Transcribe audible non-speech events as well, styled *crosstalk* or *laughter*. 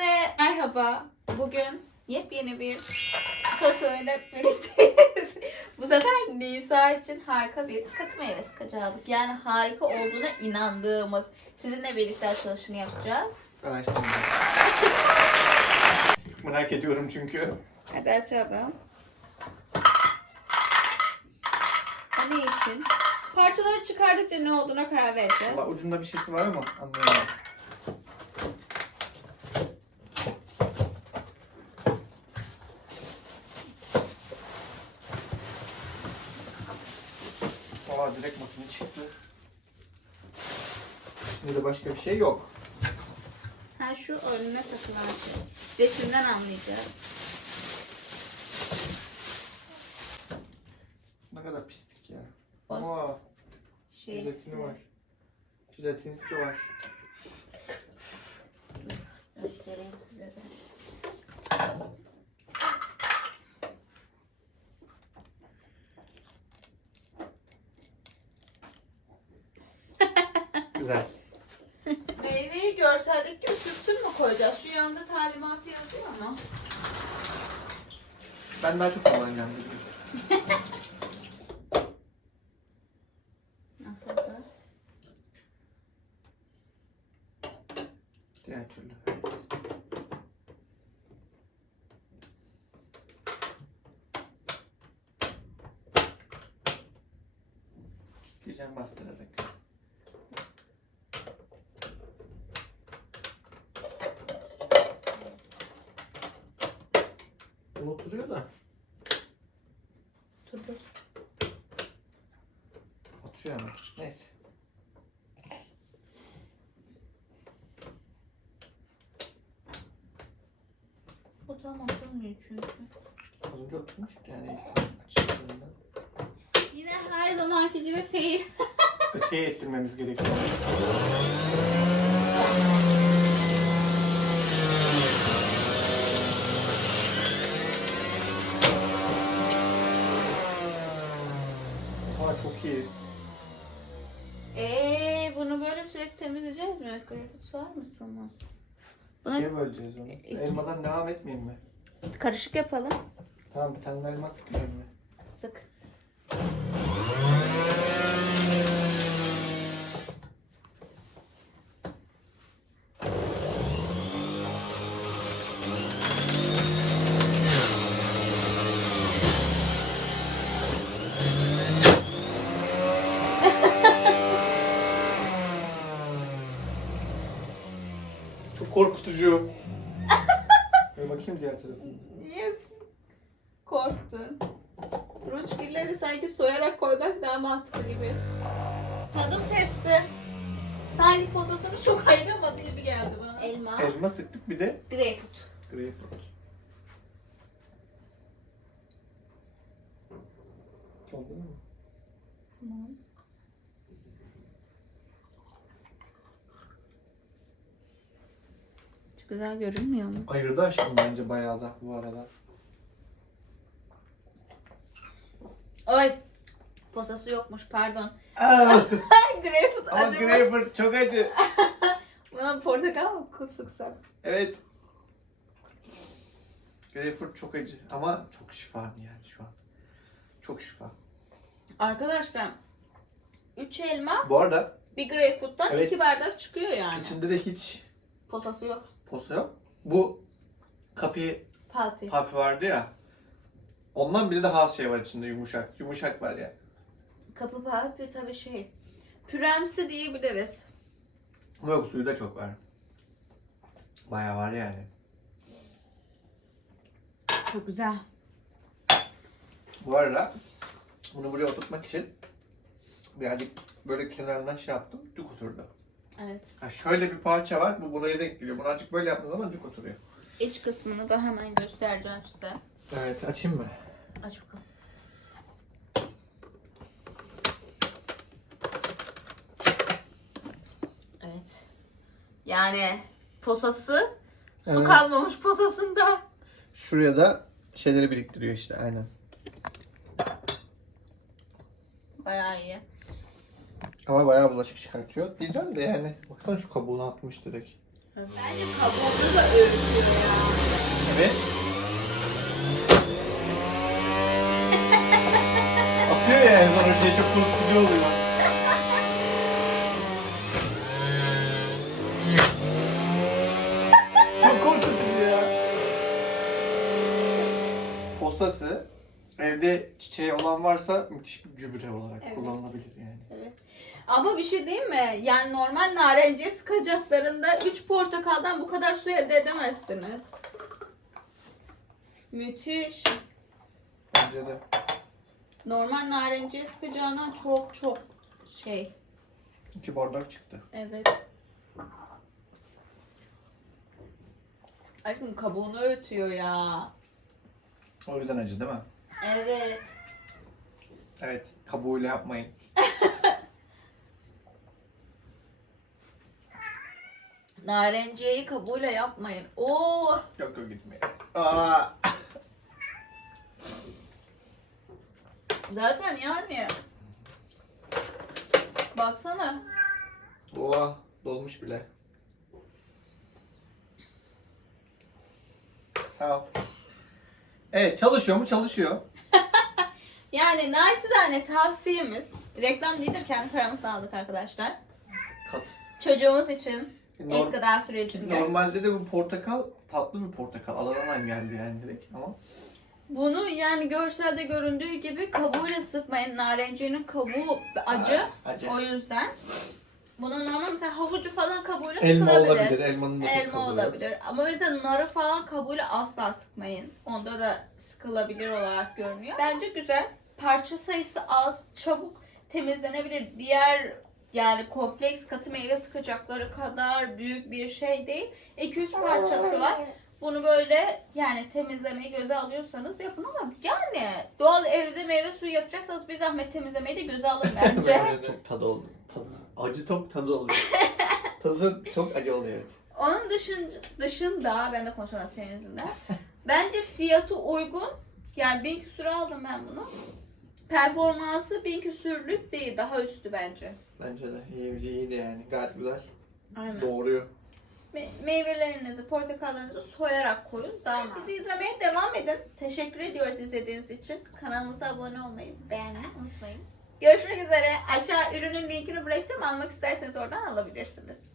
Herkese merhaba. Bugün yepyeni bir taş oyunu birlikteyiz. *laughs* Bu sefer Nisa için harika bir katı meyve sıkacı aldık. Yani harika olduğuna inandığımız. Sizinle birlikte açılışını yapacağız. Açtım. *laughs* Merak ediyorum çünkü. Hadi açalım. O ne için? Parçaları çıkardıkça ne olduğuna karar vereceğiz. Valla ucunda bir şeysi var ama anlayamadım. Direkt makine çıktı. Şimdi de başka bir şey yok. Ha şu önüne takılan şey. Resimden anlayacağız. Ne kadar pislik ya. Olsun. Aa, Şey. jiletini var. Jiletinisi var. Göstereyim size de. Güzel. *laughs* Meyveyi görseldeki gibi sürtün mü koyacağız? Şu yanda talimatı yazıyor mu? Ben daha çok kullanacağım. bugün. Nasıldı? Diğer türlü. Kitleyeceğim bastırarak. Bu oturuyor da Dur dur. atıyor ama. Neyse. Bu tam oturmuyor çünkü. Az önce oturmuştu yani ilk çıktığında. Yine her zamanki gibi fail. Öteye ettirmemiz gerekiyor. *laughs* İyi. Eee bunu böyle sürekli temizleyeceğiz mi? Grafit sığar mısınız? Buna İkiye böleceğiz onu. İki. Elmadan devam etmeyeyim mi? karışık yapalım. Tamam bir tane elma sıkıyorum ben. Sık. Korkutucu. *laughs* Bir bakayım diğer tarafına. Niye korktun? Turunçgilleri sanki soyarak koymak daha mantıklı gibi. Tadım testi. Sanki posasını çok ayıramadı gibi geldi bana. Elma. Elma sıktık bir de Greyfurt. greyfurt. Oldu mu? Tamam. Güzel görünmüyor mu? Ayırdı aşkım bence bayağı da bu arada. Ay. Posası yokmuş pardon. Aa, *laughs* Greyfurt ama acı mı? greyfurt çok acı. *laughs* Buna portakal mı sıksak? Evet. Greyfurt çok acı ama çok şifa yani şu an. Çok şifa. Arkadaşlar 3 elma Bu arada bir greyfurttan Evet. 2 bardak çıkıyor yani. içinde de hiç Posası yok. Posa yok. Bu kapı Palpi. papi vardı ya. Ondan bile daha az şey var içinde yumuşak. Yumuşak var ya. Kapı palpi tabii şey. Püremsi diyebiliriz. Ama yok suyu da çok var. Bayağı var yani. Çok güzel. Bu arada bunu buraya oturtmak için birazcık böyle kenarından şey yaptım. Cuk oturdu. Evet. Ha şöyle bir parça var. Bu buraya denk geliyor. Bunu azıcık böyle yaptığınız zaman cuk oturuyor. İç kısmını da hemen göstereceğim size. Evet açayım mı? Aç bakalım. Evet. Yani posası su Evet. kalmamış posasında. Şuraya da şeyleri biriktiriyor işte aynen. Bayağı iyi. Ama bayağı bulaşık çıkartıyor. Diyeceğim de yani. Baksana şu kabuğunu atmış direkt. Bence kabuğunu da öğütüyor ya. Evet. Atıyor ya en son o şey çok korkutucu oluyor. çok korkutucu ya. Posası evde çiçeği olan varsa müthiş bir gübre olarak Evet. kullanılabilir yani. Evet. Ama bir şey değil mi? Yani normal narenciye sıkacaklarında 3 portakaldan bu kadar su elde edemezsiniz. Müthiş. Bence de. Normal narenciye sıkacağından çok çok şey. İki bardak çıktı. Evet. Aşkım kabuğunu ötüyor ya. O yüzden acı değil mi? Evet. Evet. Kabuğuyla yapmayın. *laughs* Narenciyeyi kabuğuyla yapmayın. Oo, Yok yok gitmeyin. Aa. *laughs* zaten yani. Baksana. Oha dolmuş bile. Tamam. Evet çalışıyor mu? Çalışıyor. *laughs* Yani naçizane tavsiyemiz reklam değildir kendi paramızla aldık arkadaşlar. Kat. Çocuğumuz için ilk Norm- gıda sürecinde. normalde de bu portakal tatlı bir portakal. Adana'dan geldi yani direkt ama. Bunu yani görselde göründüğü gibi kabuğuyla sıkmayın. Narenciyenin kabuğu acı. Aa, acı. O yüzden. Bunu normal mesela havucu falan kabuğuyla Elma sıkılabilir. olabilir. Elmanın da çok Elma kabuğu olabilir. Ama mesela narı falan kabuğuyla asla sıkmayın. Onda da sıkılabilir olarak görünüyor. Bence güzel. Parça sayısı az, çabuk temizlenebilir. Diğer yani kompleks katı meyve sıkacakları kadar büyük bir şey değil. 2-3 parçası var. Bunu böyle yani temizlemeyi göze alıyorsanız yapın ama yani doğal evde meyve suyu yapacaksanız bir zahmet temizlemeyi de göze alın *laughs* bence. Bence çok tadı oldu. Tadı. Acı çok tadı oluyor. *laughs* tadı çok acı oluyor. Onun dışında, dışında ben de konuşmadan senin yüzünden. Bence fiyatı uygun. Yani bin küsür aldım ben bunu. Performansı bin küsürlük değil. Daha üstü bence. Bence de iyi, iyiydi yani. Gayet güzel. Aynen. Doğruyor. Me- meyvelerinizi, portakallarınızı soyarak koyun. Daha Bizi izlemeye devam edin. Teşekkür ediyoruz izlediğiniz için. Kanalımıza abone olmayı, beğenmeyi unutmayın. Görüşmek üzere. Aşağı ürünün linkini bırakacağım. Almak isterseniz oradan alabilirsiniz.